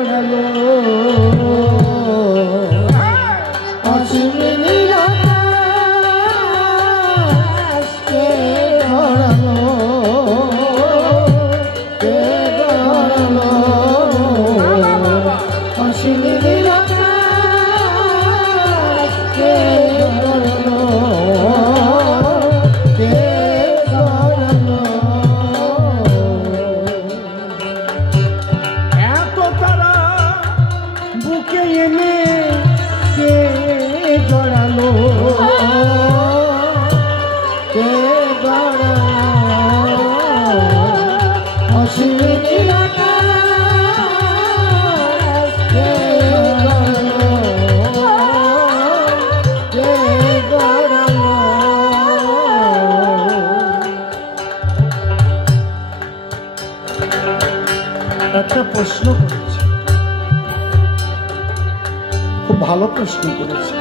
গড়ালো অসীম নিরাকাশ কে গড়ালো কে গড়ালো অসীম নিরাকাশ কে গড়ালো কে গড়ালো এত তারা বুকে এনে কে গড়ালো কে গড়ালো অসীম নিরাকাশ কে গড়ালো কে গড়ালো একটা প্রশ্ন করেছে, খুব ভালো প্রশ্ন করেছে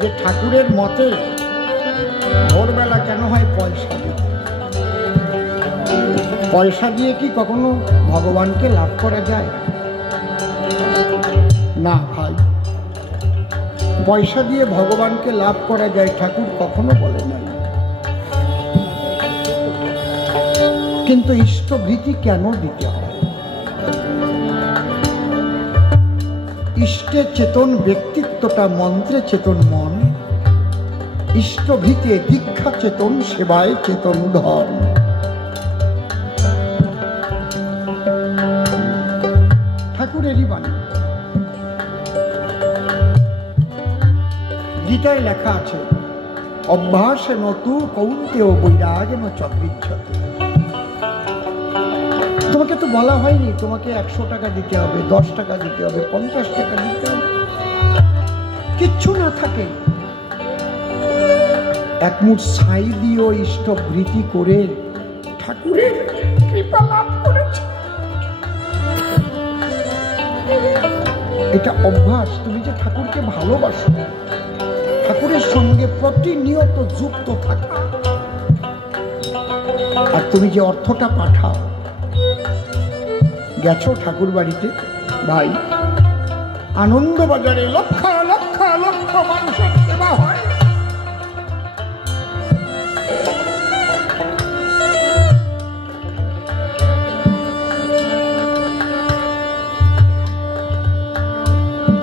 যে ঠাকুরের মতে ভোরবেলা কেন হয় পয়সা দিয়ে? পয়সা দিয়ে কি কখনো ভগবানকে লাভ করা যায়? না ভাই, পয়সা দিয়ে ভগবানকে লাভ করা যায় ঠাকুর কখনো বলে নাই। কিন্তু ইষ্টভীতি কেন দিতে হয়? ইষ্টে চেতন ব্যক্তিত্বটা, মন্ত্রে চেতন মন, ইষ্টভীতে দীক্ষা চেতন, সেবায় চেতন ধন। ঠাকুরেরই বাণী। গীতায় লেখা আছে, অভ্যাসে নতু কৌন্তেয় বৈরাগেন চক্রিচ্ছতে। তোমাকে তো বলা হয়নি তোমাকে 100 টাকা দিতে হবে, 10 টাকা দিতে হবে, 50 টাকা দিতে হবে, কিচ্ছু না থাকে। এক মুঠ ছাই দিয়েও ইষ্টভৃতি করে ঠাকুরের কৃপা লাভ করেছে। এটা অভ্যাস। তুমি যে ঠাকুরকে ভালোবাসো, ঠাকুরের সঙ্গে প্রতিনিয়ত যুক্ত থাকা, আর তুমি যে অর্থটা পাঠাও। গেছো ঠাকুর বাড়িতে ভাই, আনন্দবাজারে লক্ষ লক্ষ লক্ষ মানুষের সেবা হয়।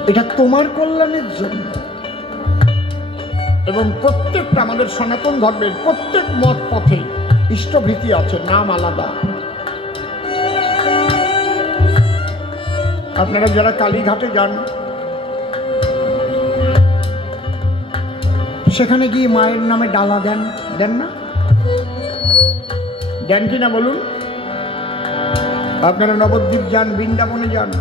এটা তোমার কল্যাণের জন্য। এবং প্রত্যেকটা আমাদের সনাতন ধর্মের প্রত্যেক মত পথে ইষ্টভীতি আছে, নাম আলাদা। আপনারা যারা কালীঘাটে যান, সেখানে গিয়ে মায়ের নামে ডালা দেন, দেন না? দেন কিনা বলুন? আপনারা নবদ্বীপ যান, বৃন্দাবনে যান,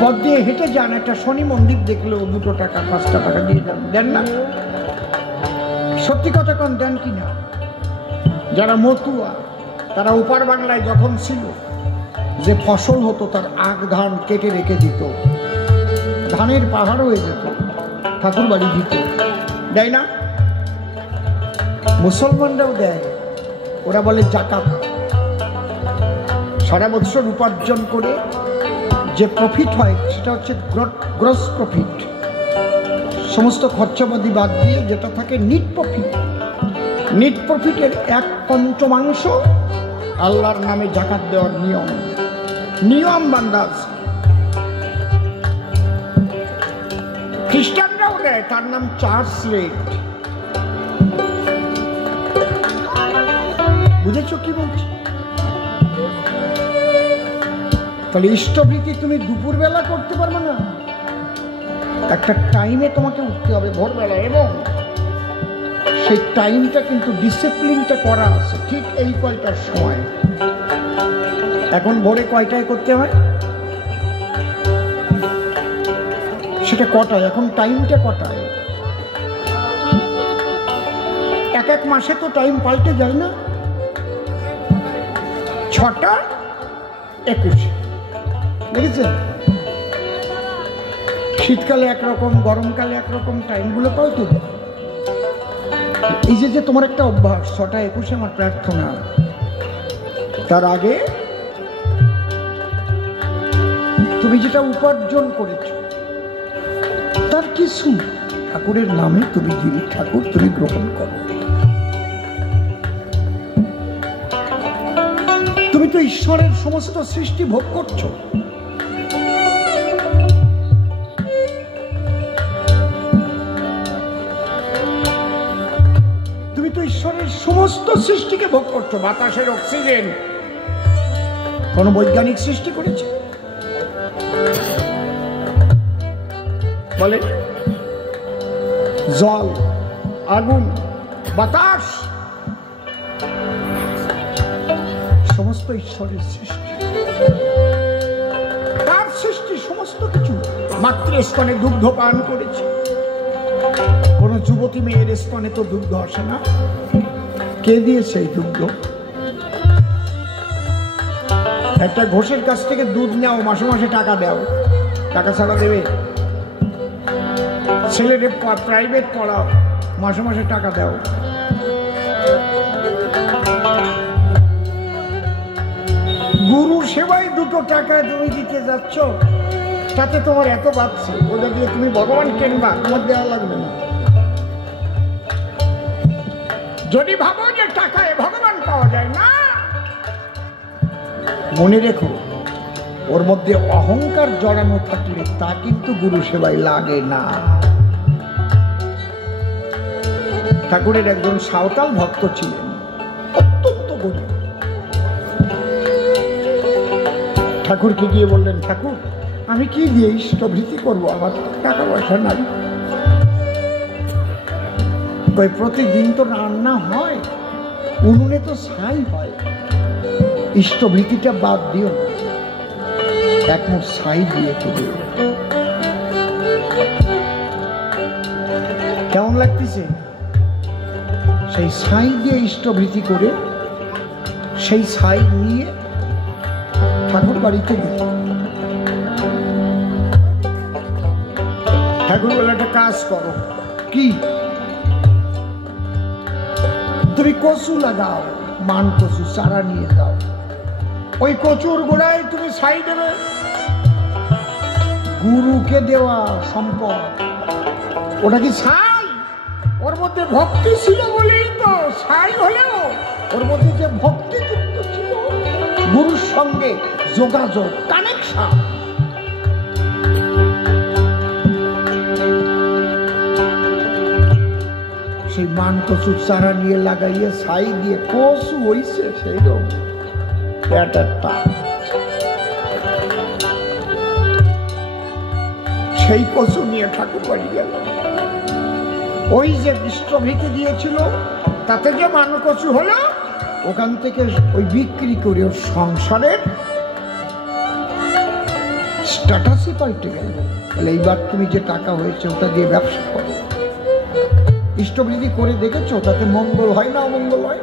পথ দিয়ে হেঁটে যান, একটা শনি মন্দির দেখলেও 2 টাকা 5 টাকা দিয়ে যান, দেন না? সত্যি কথা কোন, দেন কিনা? যারা মতুয়া, তারা ওপার বাংলায় যখন ছিল, যে ফসল হতো তার আগ ধান কেটে রেখে দিত, ধানের পাহাড় হয়ে যেত, ঠাকুর বাড়ি দিত, দেয় না? মুসলমানরাও দেয়, ওরা বলে জাকাত। সারা বছর উপার্জন করে যে প্রফিট হয় সেটা হচ্ছে গ্রস প্রফিট, সমস্ত খরচাপাতি বাদ দিয়ে যেটা থাকে নিট প্রফিট। নিট প্রফিটের 1/5 আল্লাহর নামে জাকাত দেওয়ার নিয়ম, নিয়ম বান্দাজ। খ্রিস্টানরাও দেয়, তার নাম চার্চ রেট। বুঝেছো কি বলছি? তাহলে ইষ্টভৃতি তুমি দুপুরবেলা করতে পারবে না, একটা টাইমে তোমাকে উঠতে হবে ভোরবেলা, এবং সেই টাইমটা কিন্তু ডিসিপ্লিনটা করা আছে ঠিক এই কয়টার সময়। এখন ভোরে কয়টায় করতে হয় সেটা কটায়, এখন টাইমটা কটায়? এক এক মাসে তো টাইম পাল্টে যায় না। 6:21 দেখেছেন? শীতকালে একরকম, গরমকালে একরকম, টাইমগুলো পাল্টে যায়। এই যে তোমার একটা অভ্যাস 6:21 আমার প্রার্থনা, তার আগে তুমি যেটা উপার্জন করেছ তার কিছু ঠাকুরের নামে তুমি দিলে, ঠাকুর তুমি গ্রহণ করো। তুমি তো ঈশ্বরের সমস্ত সৃষ্টি ভোগ করছো। তুমি তো ঈশ্বরের সমস্ত সৃষ্টিকে ভোগ করছো। বাতাসের অক্সিজেন কোন বৈজ্ঞানিক সৃষ্টি করেছে? বলে জল, আগুন, বাতাস সমস্ত ঈশ্বরের সৃষ্টি। তার সৃষ্টি সমস্ত কিছু। মাতৃস্তনে দুগ্ধ পান করেছে। কোন যুবতী মেয়ের স্তনে তো দুগ্ধ আসে না। কে দিয়েছে এই দুগ্ধ? একটা ঘোষের কাছ থেকে দুধ নাও, মাসে মাসে টাকা দাও, টাকা ছাড়া দেবে? ছেলেদের প্রাইভেট পড়াও, মাসে মাসে টাকা দাও। গুরু সেবায় 2 টাকা তুমি দিতে যাচ্ছ, তাতে তোমার এত বাড়ছে, ওদের দিয়ে তুমি ভগবান কেনবা? তোমার দেওয়া লাগবে না। যদি ভাবো যে টাকায় ভগবান পাওয়া যায় না, মনে রেখো ওর মধ্যে অহংকার জড়ানো থাকলে তা কিন্তু গুরু সেবায় লাগে না। ঠাকুরের একজন সাঁওতাল ভক্ত ছিলেন, অত্যন্ত গরিব। ঠাকুরকে গিয়ে বললেন, ঠাকুর আমি কি দিয়ে ইষ্টভৃতি করবো, আমার টাকা পয়সা নাই। প্রতিদিন তো রান্না হয়, উনুনে তো ছাই হয়, ইষ্টভৃতিটা বাদ দিও না, এক মুঠ ছাই দিয়ে করবে। কেমন লাগতেছে? সেই ছাই দিয়ে ইষ্টভৃতি করে সেই ছাই নিয়ে ঠাকুর বাড়িতে গেল। ঠাকুর বলে, একটা কাজ করো। কি? তুমি কচু লাগাও, মান কচু চারা নিয়ে যাও, ওই কচুর গোড়ায় তুমি ছাই দেবে। গুরুকে দেওয়া সম্পদ, ওটা কি ছাই? ওর মধ্যে ভক্তি ছিল বলেই তো ছাই হলেও ওর মধ্যে যে ভক্তি যুক্ত ছিল, গুরুর সঙ্গে যোগাযোগ, কানেকশন, সেই মান কচুর চারা নিয়ে লাগাইয়ে ছাই দিয়ে কচু হইছে সেই রকম সেই কচু নিয়ে ঠাকুর বাড়ি গেল। ওই যে ইষ্টভৃতি দিয়েছিল তাতে যে মান কচু হলো, ওখান থেকে ওই বিক্রি করে ওর সংসারের স্ট্যাটাসই পাল্টে গেল। বলে এইবার তুমি যে টাকা হয়েছে ওটা দিয়ে ব্যবসা করো। ইষ্টভৃতি করে দেখেছো তাতে মঙ্গল হয় না অমঙ্গল হয়?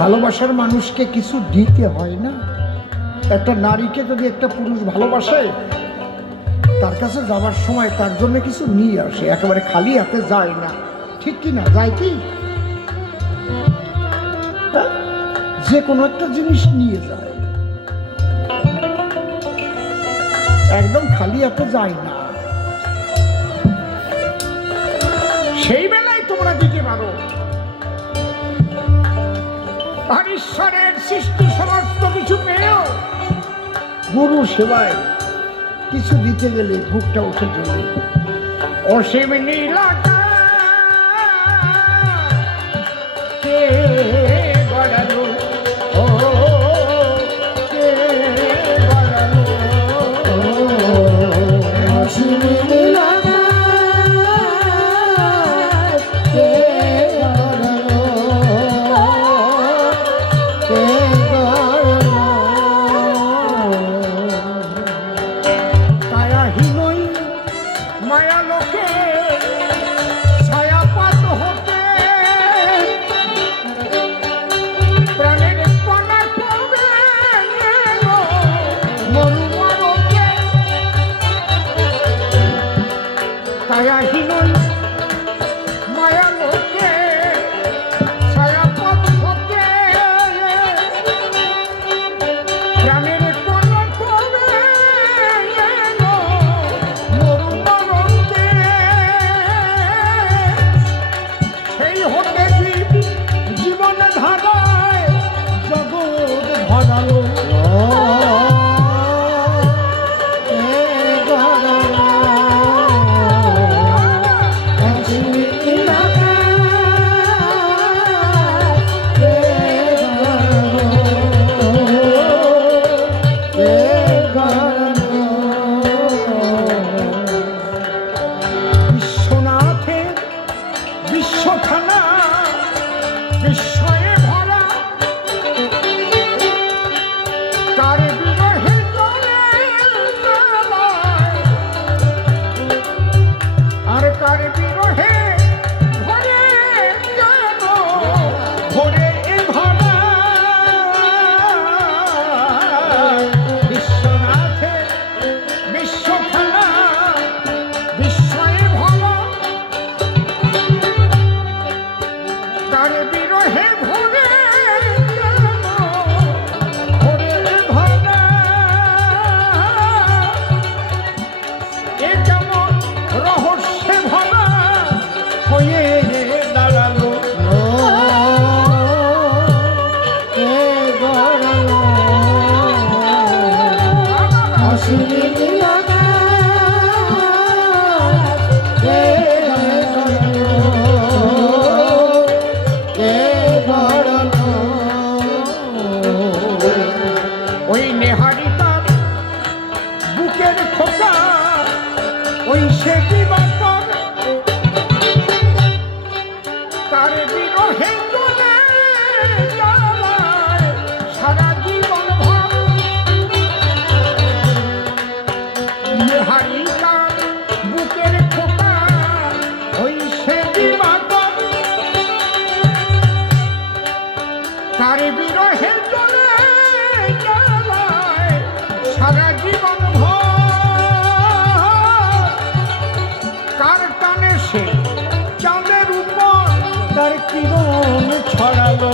ভালোবাসার মানুষকে কিছু দিতে হয় না। একটা নারীকে যদি একটা পুরুষ ভালোবাসে, তার কাছে যাওয়ার সময় তার জন্য কিছু নিয়ে আসে, একেবারে খালি হাতে যায় না। ঠিক কি না? যায় কি? যে কোনো একটা জিনিস নিয়ে যায়, একদম খালি হাতে যায় না। সেই বেলায় তোমরা দিতে পারো। আর ঈশ্বরের সৃষ্টি সমস্ত কিছু পেয়েও গুরু সেবায় কিছু দিতে গেলে বুকটা উঠে চলে। অসীম নীলাকা কে গড়ালো, ও কে গড়ালো, অসীম নীলাকা কে গড়ালো, কে গড়ালো, কায়াহীনই মায়া লোকে ছায়াপাত হতে ছড়ালো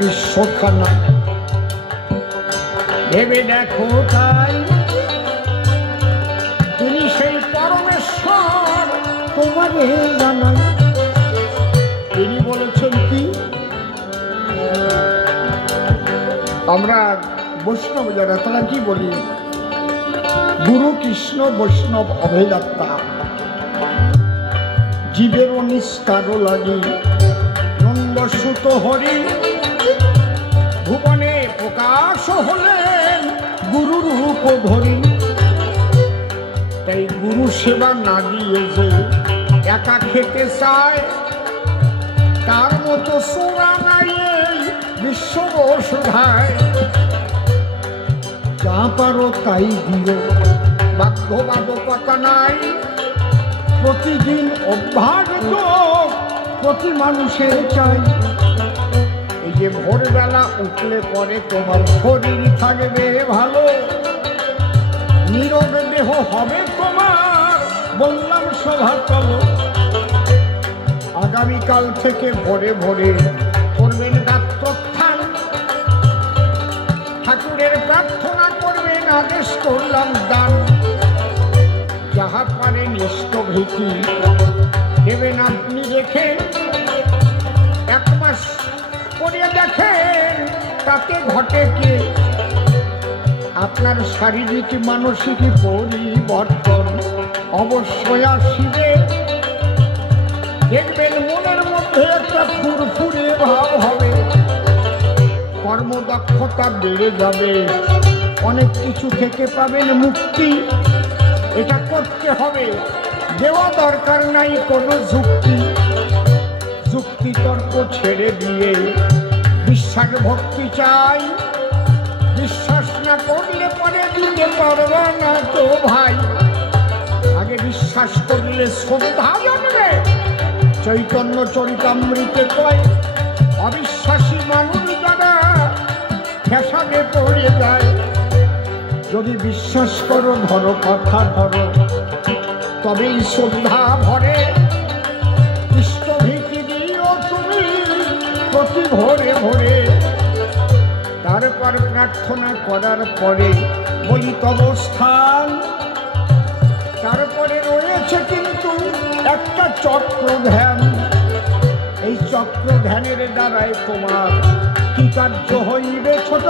বিশ্বখানা ভেবে দেখো তাই তিনি সেই পরমেশ্বর তোমারে জানান। তিনি বলেছেন কি, আমরা বৈষ্ণব যারা তারা কি বলি, গুরু কৃষ্ণ বৈষ্ণব অভেদাত্মা, জীবের নিস্তার লাগি নন্দসুত হরি, ভুবনে প্রকাশ হলেন গুরু রূপ ধরি। তাই গুরু সেবা না দিয়ে যে একা খেতে চায়, তার মতো সোনা নাই এই বিশ্ব বসুধায়। যা পারো তাই দিও, বাধ্যবাধকতা নাই, প্রতিদিন অভ্যাস যোগ প্রতি মানুষের চাই। এই যে ভোরবেলা উঠলে পরে তোমার শরীর থাকবে ভালো, নীরব দেহ হবে তোমার, বললাম সভা চলো। আগামীকাল থেকে ভোরে ভোরে করবেন গাত্রোত্থান, ঠাকুরের প্রার্থনা করবেন, আদেশ করলাম দান। যাহা পারেন ইষ্টভীতি দেবেন আপনি রেখে, 1 মাস করে দেখেন তাতে ঘটে কি আপনার শারীরিক মানসিক পরিবর্তন অবশ্যই আসিবে। দেখবেন মনের মধ্যে একটা ফুরফুরে ভাব হবে, কর্মদক্ষতা বেড়ে যাবে, অনেক কিছু থেকে পাবেন মুক্তি। এটা করতে হবে, দেওয়া দরকার নাই কোনো যুক্তি। যুক্তি তর্ক ছেড়ে দিয়ে বিশ্বাস ভক্তি চাই। বিশ্বাস না করলে পরে দিতে পারবে না তো ভাই। আগে বিশ্বাস করলে শ্রদ্ধা জন্মে। চৈতন্য চরিতামৃতে কয়, অবিশ্বাসী মানুষ যারা ফ্যাসাদে পড়ে যায়। যদি বিশ্বাস করো, ধরো কথা ধরো, তবেই শ্রদ্ধা ভরে। ইষ্টভীতি দিও তুমি প্রতি ভোরে ভোরে। তারপর প্রার্থনা করার পরে বলি তব স্থান। তারপরে রয়েছে কিন্তু একটা চক্র ধ্যান। এই চক্র ধ্যানের দ্বারাই তোমার কি কার্য হইবে ছোট?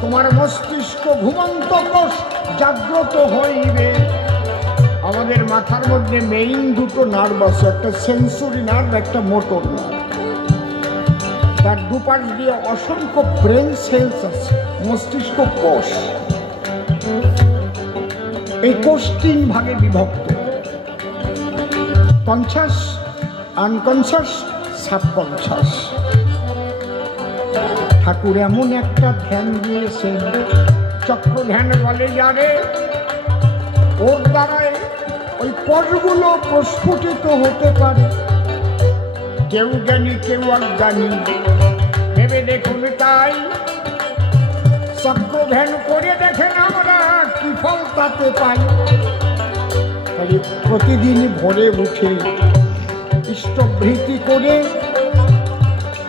তোমার মস্তিষ্ক ঘুমন্ত কোষ জাগ্রত হইবে। আমাদের মাথার মধ্যে মেইন দুটো নার্ভ আছে, একটা সেন্সরি নার্ভ, একটা মোটর নার্ভ। তার দুপাশ দিয়ে অসংখ্য ব্রেন সেলস আছে, মস্তিষ্ক কোষ। এই কোষ 3 ভাগে বিভক্ত, কনসাস, আনকনসাস, সাবকনসাস। ঠাকুর এমন একটা ধ্যান দিয়েছেন, চক্র ধ্যান বলে যারে, ওর দ্বারায় ওই কোষগুলো প্রস্ফুটিত হতে পারে। কেউ জ্ঞানী কেউ অজ্ঞানী, ভেবে দেখুন তাই। চক্র ধ্যান করে দেখেন আমরা কি ফল তাতে পাই। তাই প্রতিদিন ভোরে উঠে ইষ্টভীতি করে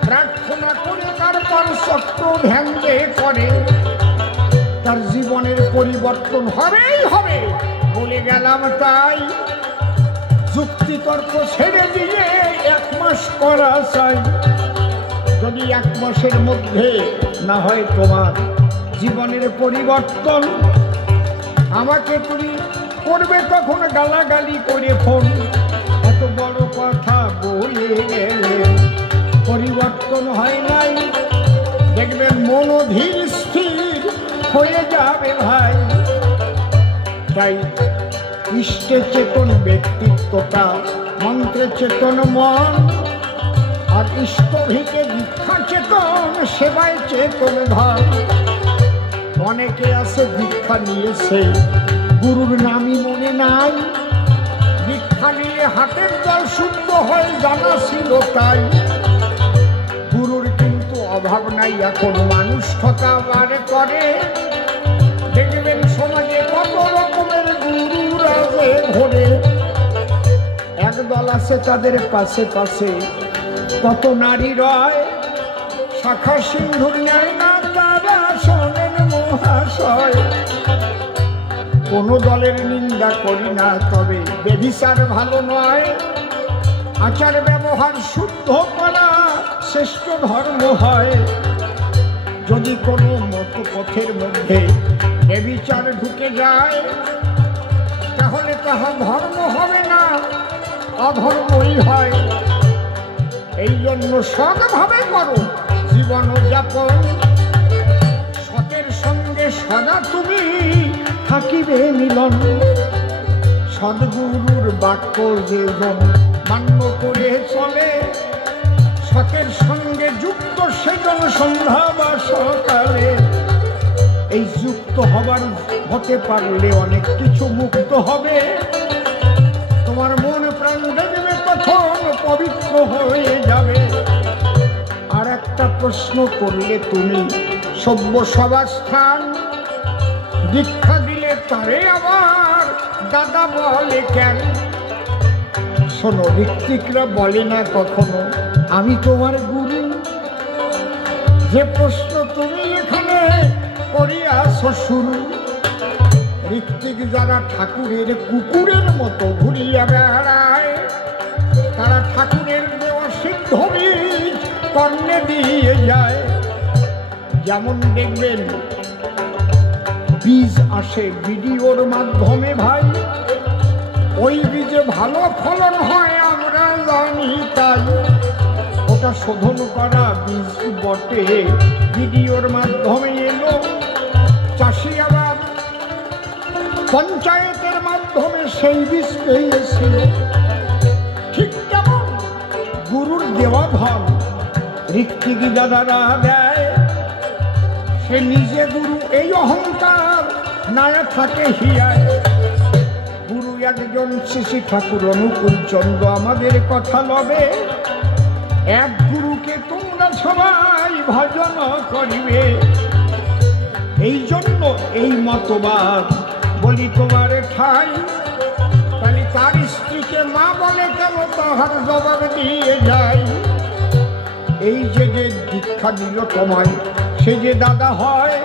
প্রার্থনা করে তারপর চক্র ধ্যান যে করে, তার জীবনের পরিবর্তন হবেই হবে, বলে গেলাম তাই। যুক্তি তর্ক ছেড়ে দিয়ে 1 মাস করা চাই। যদি 1 মাসের মধ্যে না হয় তোমার জীবনের পরিবর্তন, আমাকে তুমি করবে তখন গালাগালি করে ফোন। এত বড় কথা বলে গেলে পরিবর্তন হয় নাই, দেখবেন মন ধীর স্থির হয়ে যাবে ভাই। তাই ইষ্টে চেতন ব্যক্তিত্বটা, মন্ত্রে চেতন মন, আর ইষ্টভীতে দীক্ষা চেতন, সেবায় চেতন ধন। অনেকে আছে দীক্ষা নিয়েছে, গুরুর নামই মনে নাই। দীক্ষা নিয়ে হাতের জল শুদ্ধ হয়ে জানা ছিল তাই। গুরুর কিন্তু অভাব নাই, এখন মানুষ ঠকাবার করে। দেখবেন সমাজে কত রকমের গুরুরা যে ঘোরে। একদল আছে তাদের পাশে পাশে কত নারী রয়, শাখা সিন্ধুর নেয় না তারা শোনেন মহাশয়। কোন দলের নিন্দা করি না, তবে বেভিচার ভালো নয়। আচার ব্যবহার শুদ্ধ করা শ্রেষ্ঠ ধর্ম হয়। যদি কোনো মত পথের মধ্যে বেবিচার ঢুকে যায় তাহলে তাহা ধর্ম হবে না, অধর্মই হয়। এই জন্য সৎভাবে করো জীবন যাপন, সতের সঙ্গে সদা তুমি থাকিবে মিলন। সদ্গুরুর বাক্য যেজন মান্য করে চলে, সতের সঙ্গে যুক্ত সেজন সন্ধ্যা বা সকালে। এই যুক্ত হতে পারলে অনেক কিছু মুক্ত হবে, তোমার মন প্রাণ দেখবে তখন পবিত্র হয়ে যাবে। আর একটা প্রশ্ন করলে তুমি সভ্য সভাস্থান, দীক্ষা দিলে তারে আবার দাদা বলে কেন? শোনো, ঋত্বিকরা বলে না কখনো আমি তোমার গুরু। যে প্রশ্ন তুমি এখানে করিয়াছো শুরু, ঋত্বিক যারা ঠাকুরের কুকুরের মতো ঘুরিয়া বেড়ায়, তারা ঠাকুরের দেওয়া সিদ্ধ বীজ কর্ণে দিয়ে যায়। যেমন দেখবেন বীজ আসে ভিডিওর মাধ্যমে ভাই, ওই বীজে ভালো ফলন হয় আমরা জানি তাই। ওটা শোধন করা বীজ বটে, ভিডিওর মাধ্যমে এলো। চাষি আবার পঞ্চায়েতের মাধ্যমে সেই বীজ পেয়েছিল। ঠিক তেমন গুরুর দেওয়া ধন ঋত্বিক দাদারা দেয়, সে নিজে গুরু এই অহংকার না থাকে হিয়ায়। গুরু একজন শ্রী ঠাকুর অনুকূল চন্দ্র আমাদের কথা লবে, এক গুরুকে তোমরা সবাই ভজন করিবে। এই জন্য এই মতবাদ বলি তোমার ঠাই। তাহলে তার স্ত্রীকে মা বলে কেন, তাহার জবাব দিয়ে যায়। এই যে যে দীক্ষা দিল তোমায়, সে যে দাদা হয়,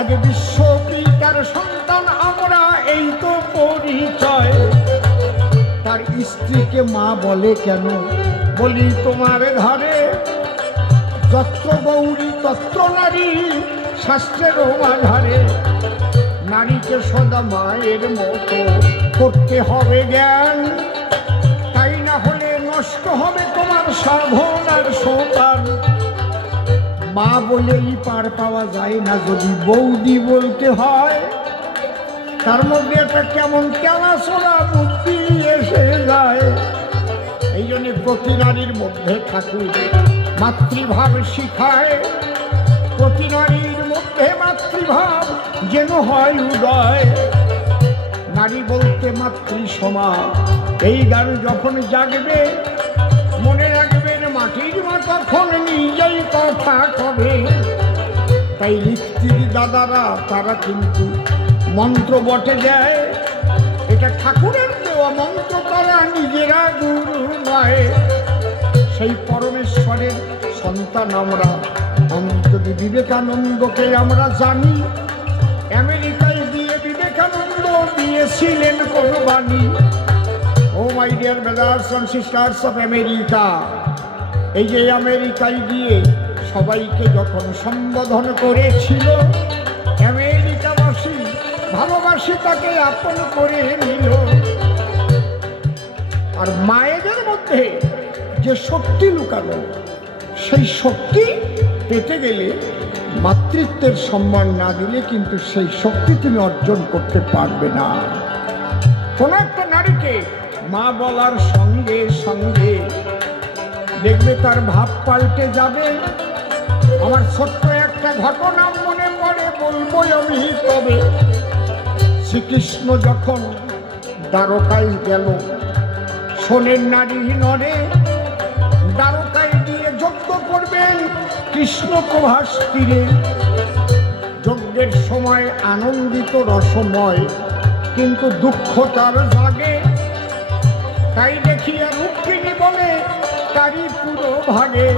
এক বিশ্বপিতার সন্তান আমরা, এই তো পরিচয়। তার স্ত্রীকে মা বলে কেন, বলি তোমার ঘরে যত্র গৌরী তত্র নারী, শাস্ত্রের মাঝারে। নারীকে সদা মায়ের মতো করতে হবে জ্ঞান, তাই না হলে নষ্ট হবে তোমার সাধনার সোপান। মা বলেই পার পাওয়া যায় না, যদি বৌদি বলতে হয় তার মধ্যে একটা কেমন কেলাচোরা বুদ্ধি এসে যায়। এই জন্য প্রতি নারীর মধ্যে ঠাকুর মাতৃভাব শিখায়, প্রতি নারীর মধ্যে মাতৃভাব যেন হয় উদয়। নারী বলতে মাতৃ সমান, এই গান যখন জাগবে মনে রাখবেন মাটির মা তখন নিজেই কথা কবে। তাই ঋত্বিক দাদারা তারা কিন্তু মন্ত্র বটে দেয়, এটা ঠাকুরের দেওয়া মন্ত্র, তারা নিজেরা গুরু নয়। সেই পরমেশ্বরের সন্তান আমরা। যদি বিবেকানন্দকে আমরা জানি, আমেরিকায় গিয়ে বিবেকানন্দ দিয়েছিলেন কোন বাণী। O my dear brothers and sisters of America, এই যে আমেরিকায় গিয়ে সবাইকে যখন সম্বোধন করেছিল, আমেরিকাবাসী ভালোবাসি তাকে আপন করে নিল। আর মায়েদের মধ্যে যে শক্তি লুকানো, সেই শক্তি পেতে গেলে মাতৃত্বের সম্মান না দিলে কিন্তু সেই শক্তি তুমি অর্জন করতে পারবে না। কোন একটা নারীকে মা বলার সঙ্গে সঙ্গে দেখবে তার ভাব পাল্টে যাবে। আমার ছোট্ট একটা ঘটনা মনে পড়ে, বলবো আমি তবে। শ্রীকৃষ্ণ যখন দ্বারকায় গেল, সোনের নারী নরে দ্বারকায় গিয়ে যজ্ঞ করবেন কৃষ্ণ প্রভাস তীরে। যজ্ঞের সময় আনন্দিত রসময়, কিন্তু দুঃখ তার জাগে। তাই দেখিয়া রুক্মিণী বলে তারই পুরো ভাগে।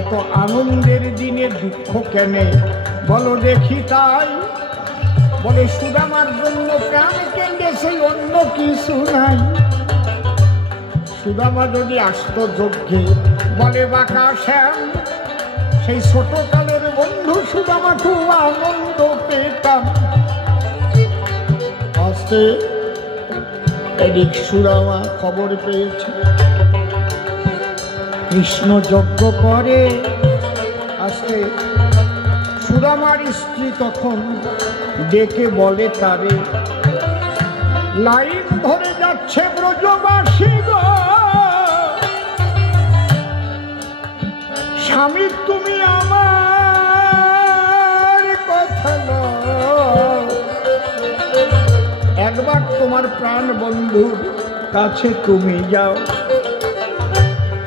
এত আনন্দের দিনে দুঃখ কেনে বলো দেখি তাই। বলে সুদামার জন্য প্রাণ কেঁদেছে, অন্য কিছু নাই। সুদামা যদি আসতো যজ্ঞে, বলে বাঁকা শ্যাম, সেই ছোটকালের বন্ধু সুদামা খুব আনন্দ পেতাম। আসতে এদিক সুদামা খবর পেয়েছে কৃষ্ণ যজ্ঞ করে আসতে। সুদামার স্ত্রী তখন ডেকে বলে তারে, লাইন ধরে যাচ্ছে ব্রজবাসী গো, স্বামী তুমি আমার কথা নাও, একবার তোমার প্রাণ বন্ধুর কাছে তুমি যাও।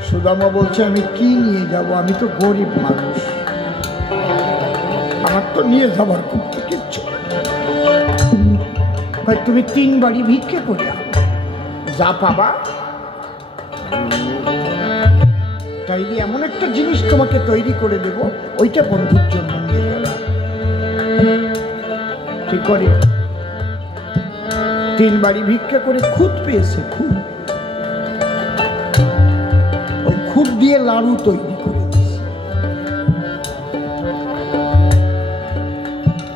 সুদামা বলছে, আমি কি নিয়ে যাব, আমি তো গরিব মানুষ, আমার তো নিয়ে যাবার খুব কিচ্ছু। তুমি 3 বাড়ি ভিক্ষে করে যা পাবা তাই এমন একটা জিনিস তোমাকে তৈরি করে দেব, ওইটা বন্ধুর জন্য নিয়ে যাবে। ঠিক করে 3 বাড়ি ভিক্ষা করে খুদ পেয়েছে, খুদ, ওই খুদ দিয়ে লাড়ু তৈরি করে দিয়েছে।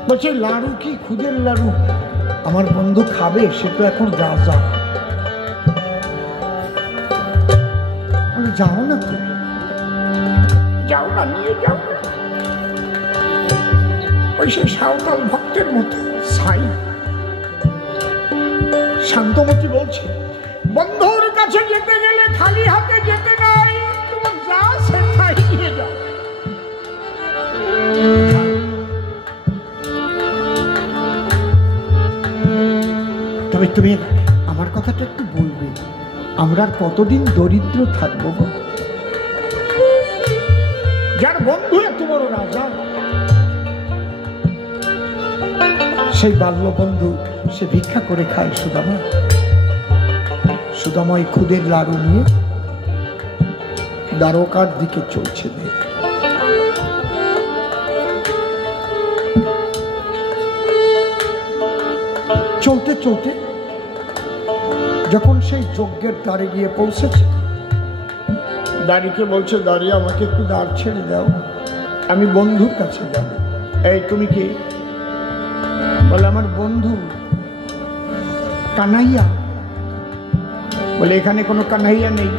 বলছে লাড়ু কি, খুদের লাড়ু আমার বন্ধু খাবে, সে তো এখন রাজা। যাও না তুমি, যাও না, নিয়ে যাও। ওই সে সাঁওতাল ভক্তের মতো সাই শান্তমতি বলছে, বন্ধুর কাছে যেতে গেলে খালি হাতে যেতে নাই, তোমার যা সেটাই নিয়ে যাও। তবে তুমি আমার কথাটা একটু বলবে, আমরা আর কতদিন দরিদ্র থাকবো গো? যার বন্ধু এত বড় রাজা, সেই বাল্য বন্ধু সে ভিক্ষা করে খায়। সুদামা, সুদামা এই খুদের লাড়ু নিয়ে দ্বারকার দিকে চলছে। চলতে চলতে যখন সেই যজ্ঞের দ্বারে গিয়ে পৌঁছেছে, দাঁড়িকে বলছে, দাঁড়িয়ে আমাকে একটু দাঁড় ছেড়ে দাও, আমি বন্ধুর কাছে যাব। এই তুমি কি? বলে আমার বন্ধু কানাইয়া। বলে এখানে কোনো কানাইয়া নেই,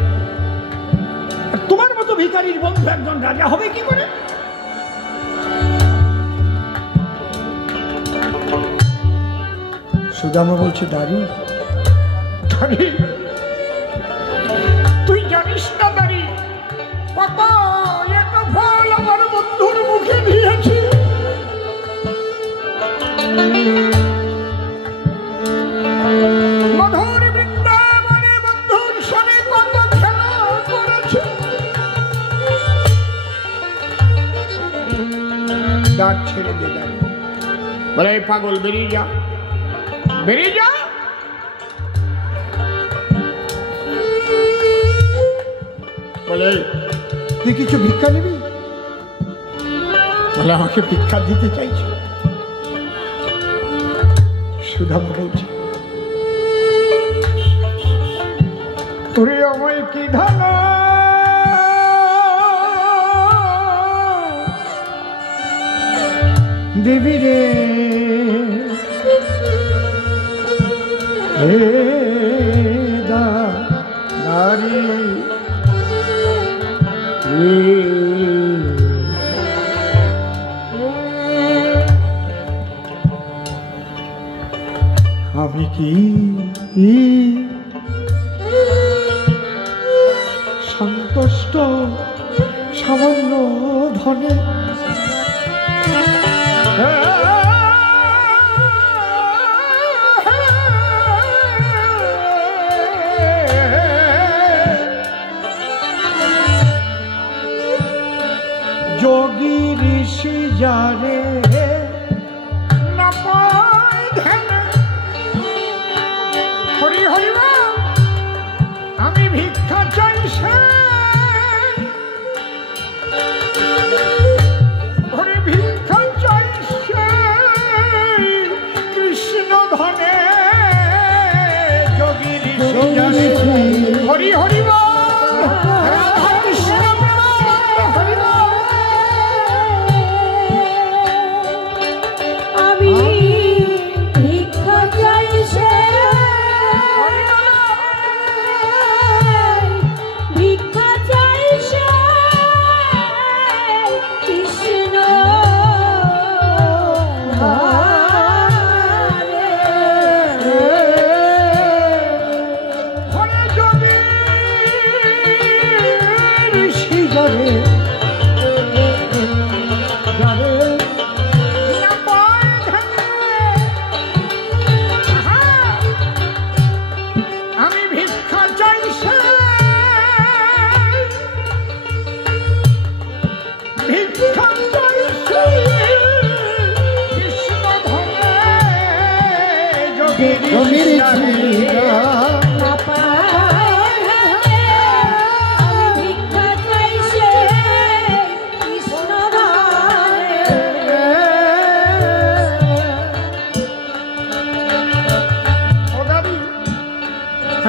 তোমার মতো ভিখারির বন্ধু একজন রাজা হবে কি করে? সুদামা বলছে, দাঁড়ি দাঁড়ি, তুই জানিস না দাঁড়ি কত একটা ফল আমার বন্ধুর মুখে দিয়েছি। মধুর বৃন্দাবনে বন্ধুর সঙ্গে কত খেলা করেছে। দাঁত ছেড়ে দিলাম। বলে পাগল, বেরিয়ে যা, বেরিয়ে যা। বলে তুই কিছু ভিক্ষা নিবি? বলে আমাকে ভিক্ষা দিতে চাইছি। সুদামা বলছে, তোরে আমায় কি ধান দেবী রে, হে নারী, আমি কি সন্তুষ্ট সামান্য ধনে? যোগী ঋষি যারে না পায় ধ্যান, হরি হরি আমি ভিক্ষা চাইছে, হরি ভিক্ষা চাইছে কৃষ্ণ ধনে। যোগী ঋষি যারে হরি হরি রাধা কৃষ্ণ আমি ভিক্ষা চাইছে।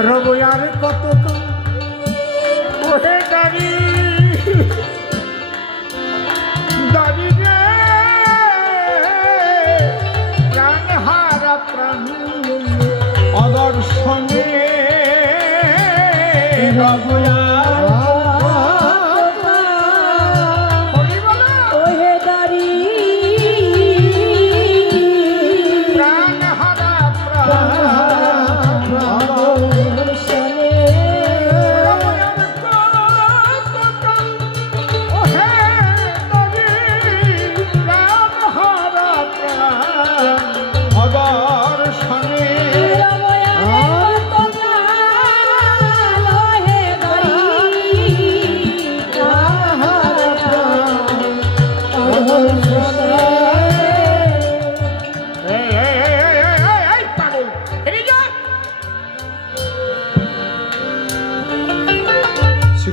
রব আর কত ওহে দাঁড়ি দাঁড়ি রে প্রাণ হারা প্রাণ অদর্শনে রব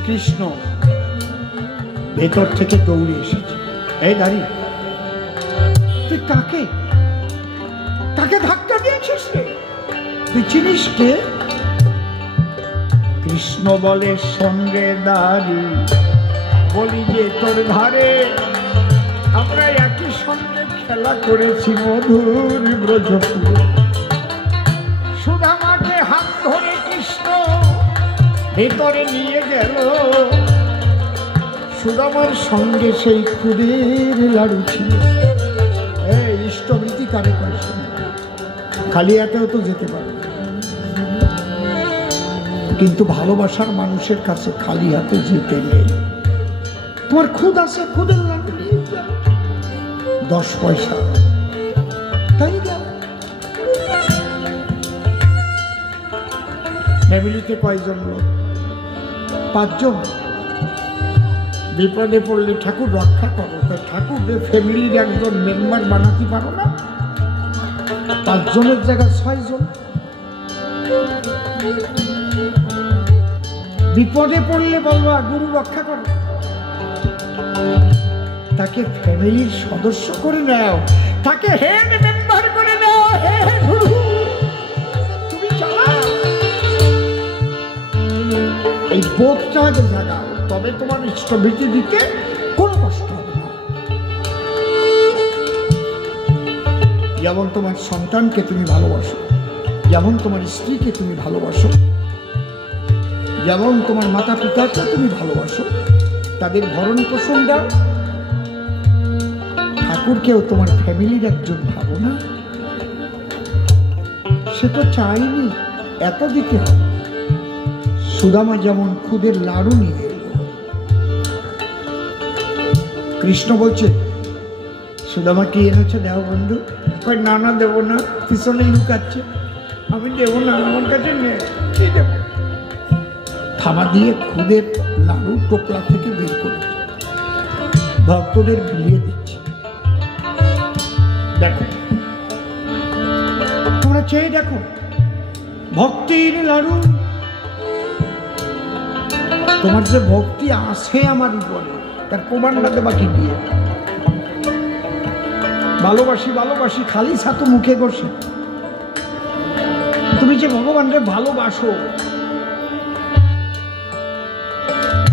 কৃষ্ণ ভেতর থেকে দৌড়ে এসেছে। এই দাঁড়িয়ে তুই কাকে কাকে ধাক্কা দিয়েছিস রে? তুই চিনিস কে? কৃষ্ণ বলে সঙ্গে দাঁড়ি বলি যে তোর ধারে আমরা একই সঙ্গে খেলা করেছি মধুর ব্রজপুর। সুদামাকে হাত ধরে কৃষ্ণ ভেতরে নিয়ে গেল। সুদামার সঙ্গে সেই খুদের লাড়ু ছিল। এই ইষ্টবৃত্তি কারে করে খালি হাতেও তো যেতে পারে, কিন্তু ভালোবাসার মানুষের কাছে খালি হাতে যেতে নেই। তোমার খুদ আছে, খুদের লাড়ু 10 পয়সা তাই গেল। ফ্যামিলিতে কয়জন লোক? 5 জন। বিপদে পড়লে ঠাকুর রক্ষা করো, তা ঠাকুরদের ফ্যামিলির একজন মেম্বার বানাতে পারো না? 5 জনের জায়গায় 6 জন। বিপদে পড়লে বলবা গুরু রক্ষা করো, তাকে ফ্যামিলির সদস্য করে নাও, তাকে হেড মেম্বার করে নাও। হে গুরু তুমি চালাও, এই বোধটা জাগাও, তবে তোমার ইষ্টভীতি দিতে কোনো কষ্ট হবে না। যেমন তোমার সন্তানকে তুমি ভালোবাসো, যেমন তোমার স্ত্রীকে তুমি ভালোবাসো, যেমন তোমার মাতা পিতাকে তুমি ভালোবাসো, তাদের ভরণ পোষণ দাও, ঠাকুরকেও তোমার ফ্যামিলির একজন ভাবো না? সে তো চাইনি এত দিতে হবে। সুদামা যেমন খুদের লাড়ু নিয়ে এলো, কৃষ্ণ বলছে সুদামা কি এনেছে দেও বন্ধু? কই না না দেবো না, পিছনে লুকাচ্ছে, আমি দেবো না, আমার কাছে নেই, কি দেব? থাবা দিয়ে খুদের লাড়ু টোপলা থেকে বের করেছে, ভক্তদের বিলিয়ে দিচ্ছে। দেখো তোমরা চেয়ে দেখো, ভক্তির লাড়ু। তোমার যে ভক্তি আছে আমার উপরে, তার প্রমাণটা দেবা কি দিয়ে? ভালোবাসি ভালোবাসি খালি ছাতু মুখে বসে। তুমি যে ভগবানকে ভালোবাসো,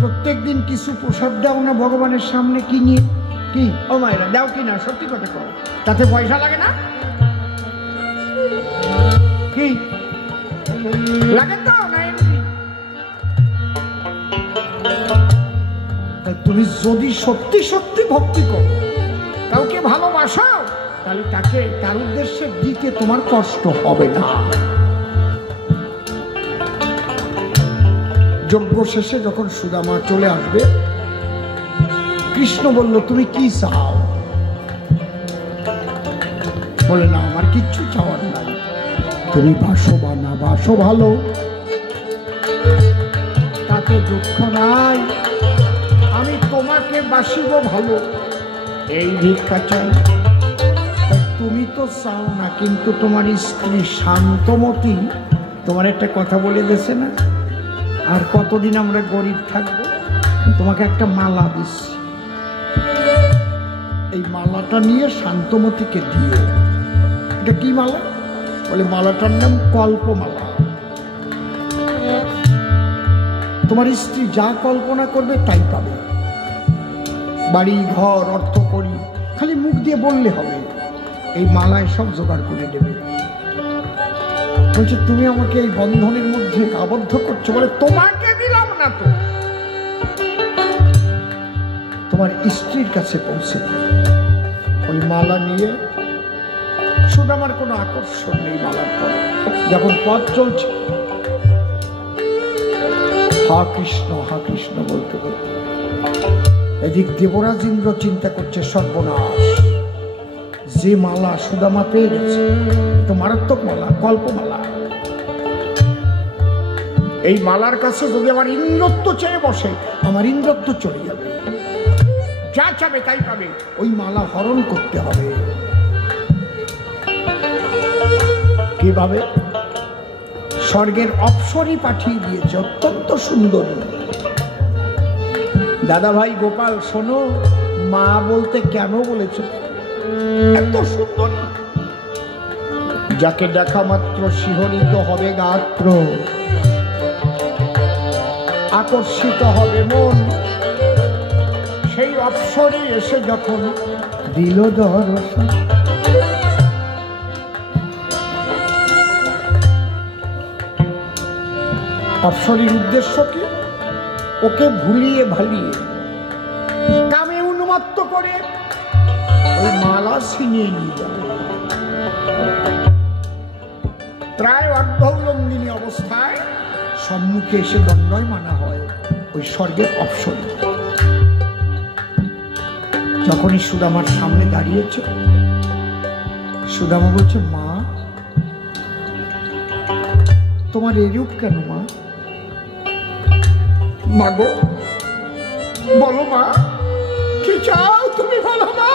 প্রত্যেক দিন কিছু প্রসাদ দাও না ভগবানের সামনে? কি নিয়ে? কি ও মায়েরা দাও কি না? সত্যি কথা কও, তাতে পয়সা লাগে না? কি লাগে তো না? এমনি তুমি যদি সত্যি সত্যি ভক্তি করো, কাউকে ভালোবাসো, তাহলে তাকে তার উদ্দেশ্যে দিতে তোমার কষ্ট হবে না। যজ্ঞ শেষে যখন সুদামা চলে আসবে, কৃষ্ণ বলল তুমি কি চাও? বলে না আমার কিচ্ছু চাওয়ার নাই, তুমি বাসো বা না বাসো ভালো, তাতে দুঃখ নাই, আমি তোমাকে বাসিব ভালো, এই ভিক্ষা চাই। তুমি তো চাও না, কিন্তু তোমার স্ত্রী শান্তমতী তোমার একটা কথা বলে দিয়েছে না, আর কতদিন আমরা গরিব থাকবো, তোমাকে একটা মালা দিচ্ছি, এই মালাটা নিয়ে শান্তমতীকে দিও। এটা কি মালা? বলে মালাটার নাম কল্পমালা। তোমার স্ত্রী যা কল্পনা করবে তাই পাবে, বাড়ি ঘর অর্থ করি, খালি মুখ দিয়ে বললে হবে, এই মালায় সব জোগাড় করে দেবে। বলছে তুমি আমাকে এই বন্ধনের মধ্যে আবদ্ধ করছো। বলে তোমাকে দিলাম না তো, তোমার স্ত্রীর কাছে পৌঁছে ওই মালা নিয়ে। সুদামার কোনো আকর্ষণ নেই মালার পরে। যখন পথ চলছে হা কৃষ্ণ বলতে বলতে এদিক দেবরাজ ইন্দ্র চিন্তা করছে সর্বনাশ, যে মালা সুদামা পেয়ে গেছে তো মারাত্মক মালা, কল্পমালা। এই মালার কাছে যদি আমার ইন্দ্রত্ব চেয়ে বসে, আমার ইন্দ্রত্ব চলে যাবে, যা চাবে তাই পাবে। ওই মালা হরণ করতে হবে। কিভাবে? স্বর্গের অপ্সরী পাঠিয়ে দিয়েছে, অত্যন্ত সুন্দরী। দাদা ভাই গোপাল শোনো, মা বলতে কেন বলেছে? এত সুন্দর, যাকে দেখা মাত্র শিহরিত হবে গাত্র, আকর্ষিত হবে মন। সেই অপ্সরী এসে যখন দিল দর্শন, অপ্সরীর উদ্দেশ্য কি? ওকে ভুলিয়ে ভালিয়ে কামে উন্মত্ত করে ওই মালা ছিনিয়ে নিয়ে যাবে। প্রায় অর্ধউলঙ্গিনী অবস্থায় সম্মুখে এসে দণ্ডয় মানা হয় ওই স্বর্গের অপ্সরী। যখনই সুদামার সামনে দাঁড়িয়েছে, সুদামা বলছে মা, তোমার এরূপ কেন মা? মাগো বলো মা, কি চাও তুমি বলো মা।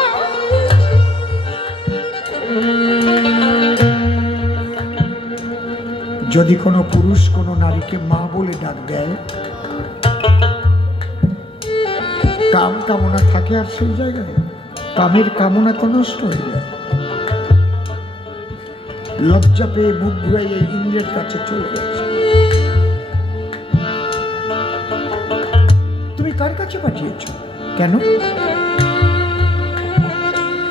যদি কোনো পুরুষ কোনো নারীকে মা বলে ডাক দেয়, কাম কামনা থাকে আর সেই জায়গায় কামের কামনা তো নষ্ট হয়ে যায়। লজ্জা পেয়ে মুখ ঘুরাইয়ে ইন্দ্রের কাছে চলে গেছে। তুমি কার কাছে পাঠিয়েছ? কেন?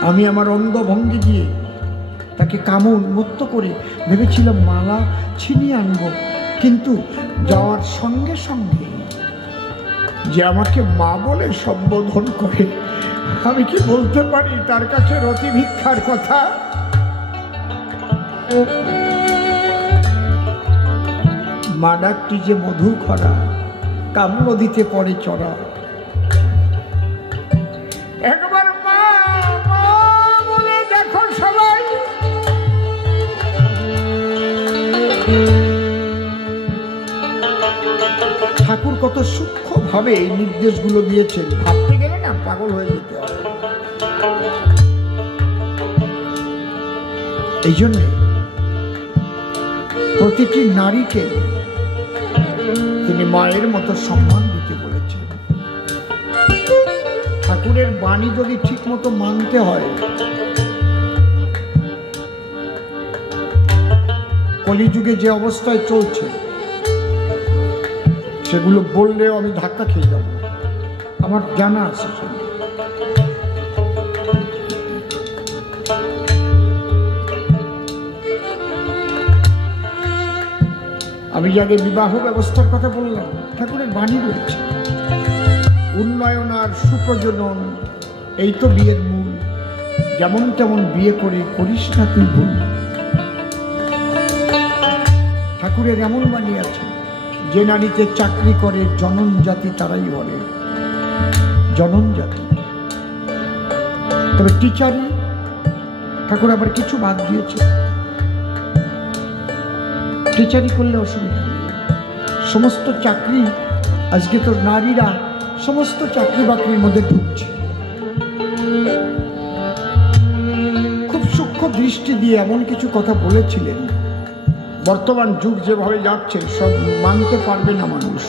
আমি আমার অঙ্গভঙ্গি দিয়ে তাকে কাম উন্মত্ত করে ভেবেছিলাম মালা ছিনিয়ে আনব, কিন্তু যাওয়ার সঙ্গে সঙ্গে যে আমাকে মা বলে সম্বোধন করে, আমি কি বলতে পারি তার কাছে রতি ভিক্ষার কথা? মা ডাকটি যে মধু খরা, কাম নদীতে পড়ে চড়া। একবার মা মা বলে দেখো সবাই। ঠাকুর কত সূক্ষ্মভাবে এই নির্দেশগুলো দিয়েছেন, ভাবতে গেলে না পাগল হয়ে যেতে হবে। এই জন্য প্রতিটি নারীকে তিনি মায়ের মতো সম্মান দিতে বলেছেন। ঠাকুরের বাণী যদি ঠিক মতো মানতে হয়, কলিযুগে যে অবস্থায় চলছে সেগুলো বললেও আমি ধাক্কা খেয়ে যাব, আমার জানা আছে। আমি যাকে বিবাহ ব্যবস্থার কথা বললাম, ঠাকুরের বাণী রয়েছে, উন্নয়ন আর সুপ্রজনন এই তো বিয়ের মূল। যেমন তেমন বিয়ে করে করিস না তুই ভুল। ঠাকুরের এমন বাণী আছে, যে নারীতে চাকরি করে জনন জাতি তারাই বলে জনন জাতি। তবে টিচারি ঠাকুর আবার কিছু বাদ দিয়েছে, টিচারি করলে অসুবিধা নেই। সমস্ত চাকরি আজকে তো নারীরা সমস্ত চাকরি বাকরির মধ্যে ঢুকছে। খুব সূক্ষ্ম দৃষ্টি দিয়ে এমন কিছু কথা বলেছিলেন, বর্তমান যুগ যেভাবে যাচ্ছে সব মানতে পারবে না মানুষ,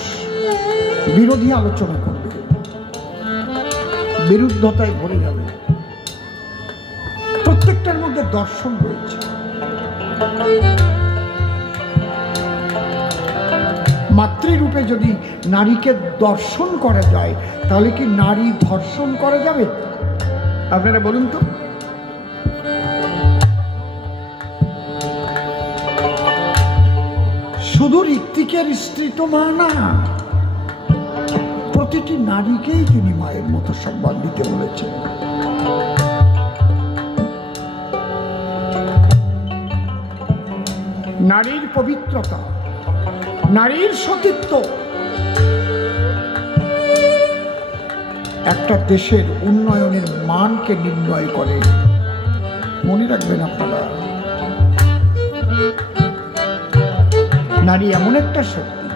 বিরোধী আলোচনা করবে, বিরুদ্ধতায় ভরে যাবে। প্রত্যেকটার মধ্যে দর্শন রয়েছে। মাতৃরূপে যদি নারীকে দর্শন করা যায়, তাহলে কি নারী ধর্ষণ করা যাবে? আপনারা বলুন তো। শুধু ঋত্বিকের স্ত্রী তো মা না, প্রতিটি নারীকেই তিনি মায়ের মতো সম্মান দিতে বলেছেন। নারীর পবিত্রতা, নারীর সতীত্ব একটা দেশের উন্নয়নের মানকে নির্ণয় করে। মনে রাখবেন আপনারা, নারী এমন একটা শক্তি,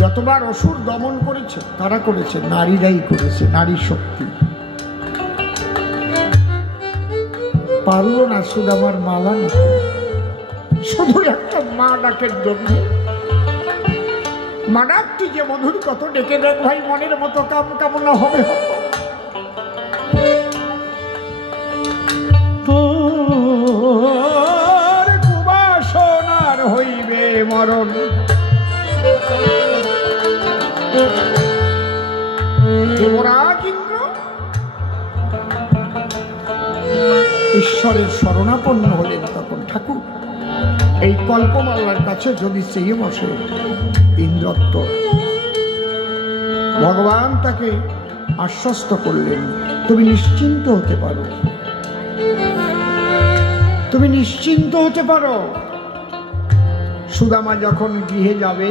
যতবার অসুর দমন করেছে তারা করেছে, নারীরাই করেছে। নারী শক্তি পারল না সুদামার মালা নিতে, শুধু একটা মা ডাকের জন্য। মা ডাকটি যে মধুর কত, ডেকে দেখ ভাই মনের মতো কাম কামনা হবে। তোর কুবাসনার হইবে মরণ, দেবরাজ ইন্দ্র ঈশ্বরের শরণাপন্ন হলেন। তখন ঠাকুর এই কল্পমালার কাছে যদি চেয়ে বসে ইন্দ্রত্ব, ভগবান তাকে আশ্বস্ত করলেন, তুমি নিশ্চিন্ত হতে পারো, তুমি নিশ্চিন্ত হতে পারো। সুদামা যখন গৃহে যাবে,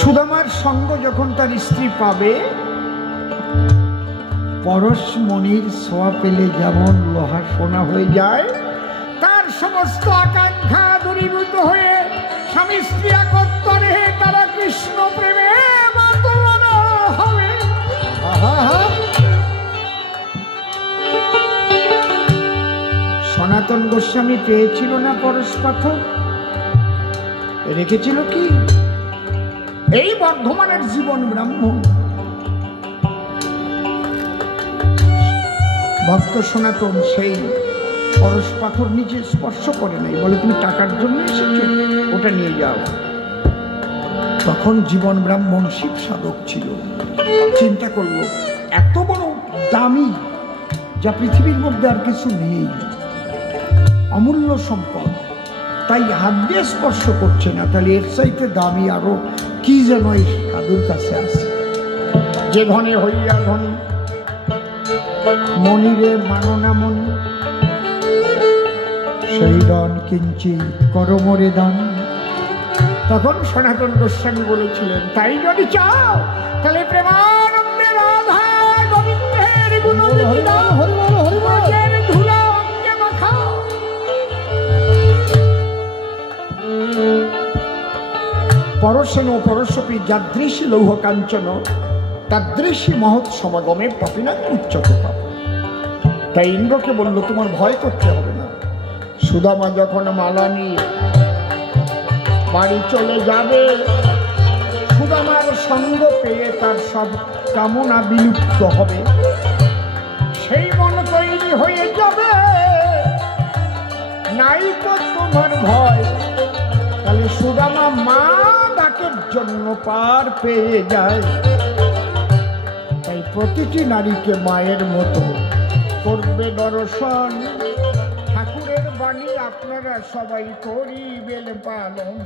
সুদামার সঙ্গ যখন তার স্ত্রী পাবে, পরশমণির ছোঁয়া পেলে যেমন লোহা সোনা হয়ে যায়, তার সমস্ত আকাঙ্ক্ষা দূরীভূত হয়ে স্বামী স্ত্রী একত্রে তারা কৃষ্ণ প্রেমে মাতোয়ার হবে। সনাতন গোস্বামী পেয়েছিল না পরশ পাথর, রেখেছিল কি এই বর্ধমানের জীবন ব্রাহ্মণ ভক্ত সনাতন সেই পরশ পাথর নিজে স্পর্শ করে নাই, বলে তুমি টাকার জন্য এসেছো, ওটা নিয়ে যাও। তখন জীবন ব্রাহ্মণ শিব সাধক ছিল, চিন্তা করলো এত বড় দামি, যা পৃথিবীর মধ্যে আর কিছু নেই, অমূল্য সম্পদ, তাই হাত দিয়ে স্পর্শ করছে না, তাহলে এর চাইতে দামি আরো কি যেন এই সাধুর কাছে আছে। যে ধনে হইয়া ধনী, মনিরে মানো না মনি, সেই দান কিঞ্চিত করমরে দান। তখন সনাতন গোস্বামী বলেছিলেন, তাই যদি চাও তাহলে প্রেমানন্দে রাধা গোবিন্দের গুণের ধুলা অঙ্গে মাখাও। পরশেন পরশপি যাদৃশী লৌহ কাঞ্চন, তাদৃশী মহৎ সমাগমে পাপিনা উচ্চতে পাপ। তাই ইন্দ্রকে বলল, তোমার ভয় করতে হবে না। সুদামা যখন মালা নিয়ে বাড়ি চলে যাবে, সুদামার সঙ্গ পেয়ে তার সব কামনা বিলুপ্ত হবে, সেই মন তৈরি হয়ে যাবে, নাই তো তোমার ভয়। তাহলে সুদামা মা ডাকের জন্য পার পেয়ে যায়। তাই প্রতিটি নারীকে মায়ের মতো করবে দর্শন। ঠাকুরের বাণী আপনারা সবাই করিবেন পালন।